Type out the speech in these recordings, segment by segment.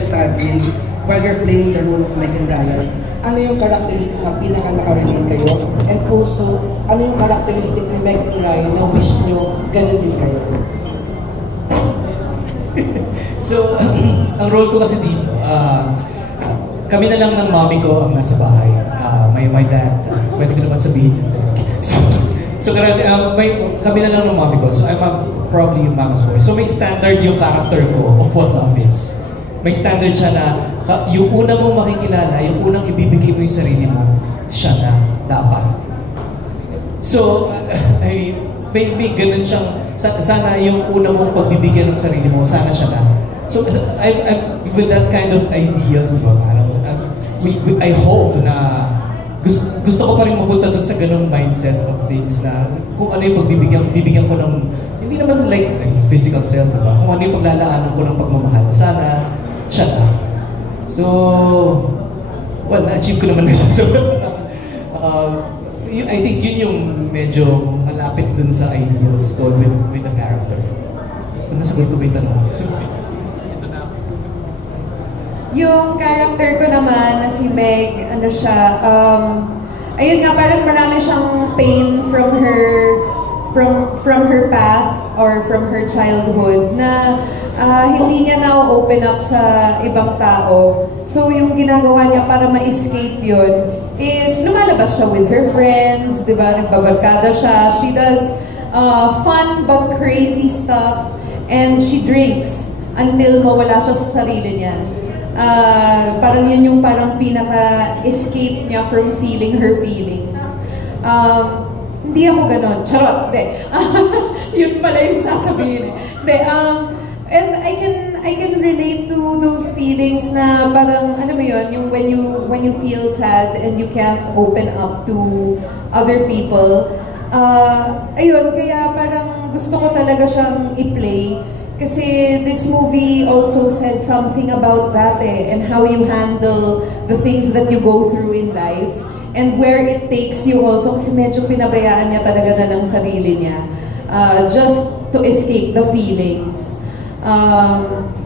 studying while you're playing the role of Meg and Ryan, ano yung characteristic na pinaka-nakarelate kayo? And also, ano yung characteristic ni Meg and Ryan na wish nyo ganun din kayo? So, ang role ko kasi dito, kami na lang ng mommy ko ang nasa bahay. My dad, pwede ko naman sabihin. So kami na lang ng mommy ko. So I'm probably yung mama's boy. So may standard yung character ko of what love is. May standard siya na yung unang mong makikilala, yung unang ibibigay mo yung sarili mo, siya na dapat. So, may ganun siyang, sana yung unang mong pagbibigyan ng sarili mo, sana siya na. So, I'm with that kind of ideas, diba? I hope na gusto ko pa rin mapunta dun sa ganung mindset of things na kung ano yung bibigyan ko ng, hindi naman like physical self, diba? Kung ano yung paglalaanan ko ng pagmamahal, sana siya na. So, well, na-achieve ko naman na siya. So, I think yun yung medyo malapit dun sa ideals ko with the character. Kung nasagot ko ba yung tanong? So, yung character ko naman na si Meg, ano siya, ayun nga, parang marami siyang pain from her past or from her childhood na hindi niya na-open up sa ibang tao. So yung ginagawa niya para ma-escape yun is lumalabas siya with her friends, di ba? Nagbabarkada siya. She does fun but crazy stuff and she drinks until mawala siya sa sarili niya. Parang yun yung parang pinaka-escape niya from feeling her feelings. Hindi ako ganon. Charot. Yun pala yung sasabihin. And I can relate to those feelings na parang, ano mo yun, yung when you feel sad and you can't open up to other people. Ayun, kaya parang gusto ko talaga siyang i-play. Kasi this movie also said something about that and how you handle the things that you go through in life and where it takes you also kasi medyo pinabayaan niya talaga na ng sarili niya just to escape the feelings.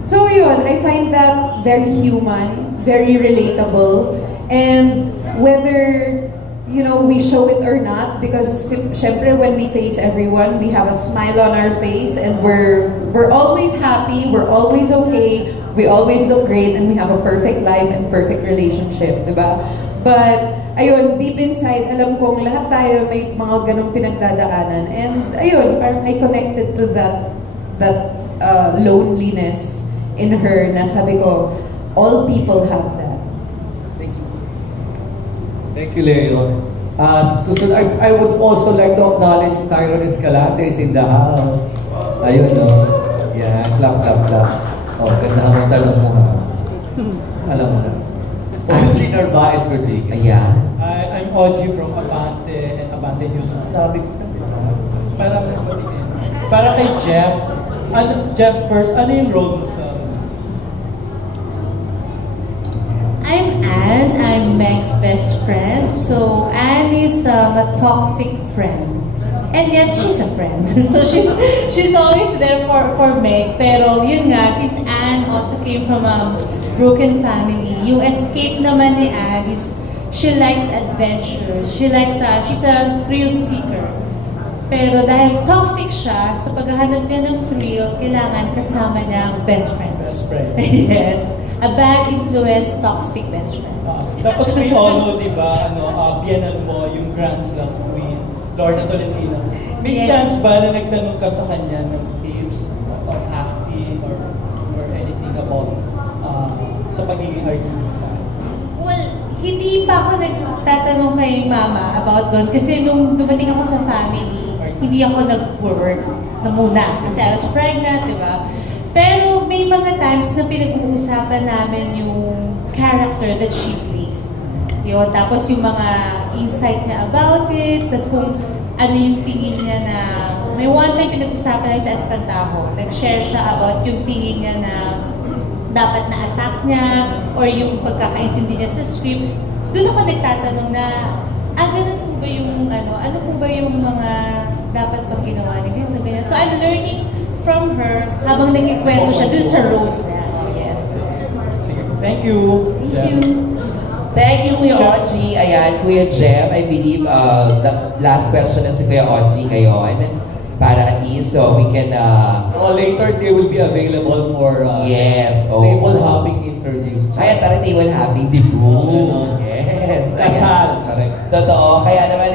So yun, I find that very human, very relatable, and whether you know, we show it or not, because syempre when we face everyone, we have a smile on our face and we're always happy, we're always okay, we always look great, and we have a perfect life and perfect relationship, diba? But, ayun, deep inside, alam kong lahat tayo may mga ganong pinagdadaanan. And, ayun, parang I connected to that loneliness in her na sabi ko, all people have that. Thank you, Leo. Susunod, I would also like to acknowledge Tyron Escalante is in the house. Ayun, no? Yeah, clap, clap, clap. Oh, ganda ang tanong mo, ha? Alam mo na. Oji Narvaez Rodriguez. Ayan. I'm Oji from Abante and Abante News. Sabi ko na, para mas matigin. Para kay Jeff. Jeff first, ano yung role mo sa... I'm Anne. I'm Meg's best friend. So Anne is a toxic friend, and yet she's a friend. So she's always there for Meg. Pero yun nga, since Anne also came from a broken family, yung escape naman ni Anne is she likes adventures. She's a thrill seeker. Pero dahil toxic siya, sa paghahanap niya ng thrill, kailangan kasama niya ang best friend. Best friend. Yes. A bad influence, toxic best friend. Tapos may ono, di ba, biyanan mo yung Grand Slam Queen, Lorna Tolentino. May chance ba na nagtanong ka sa kanya ng tips on acting or anything about sa pagiging artista? Well, hindi pa ako nagtatanong kay Mama about doon kasi nung dumating ako sa family, hindi ako nag-work na muna kasi I was pregnant, di ba? Pero may mga times na pinag-uusapan namin yung character that she plays. Yun, tapos yung mga insight niya about it, tapos kung ano yung tingin niya na... May one time pinag-usapan namin sa Espantajo, nag-share siya about yung tingin niya na dapat na-attack niya or yung pagkakaintindi niya sa script. Doon ako nagtatanong na, ganun po ba yung ano po ba yung mga dapat pang ginawa niya, ganyan. So I'm learning from her habang nagkikwento siya dun sa roles niya. Yes. It's Thank you. Thank Jem. you. Thank you, Kuya Oji. Ayan, Kuya Jem, I believe the last question na si Kuya Oji ngayon. Para at least so we can... Later, they will be available for yes, table hopping interviews. Ay, tara, table hopping, di ba? Yes. Kasal. Totoo, kaya naman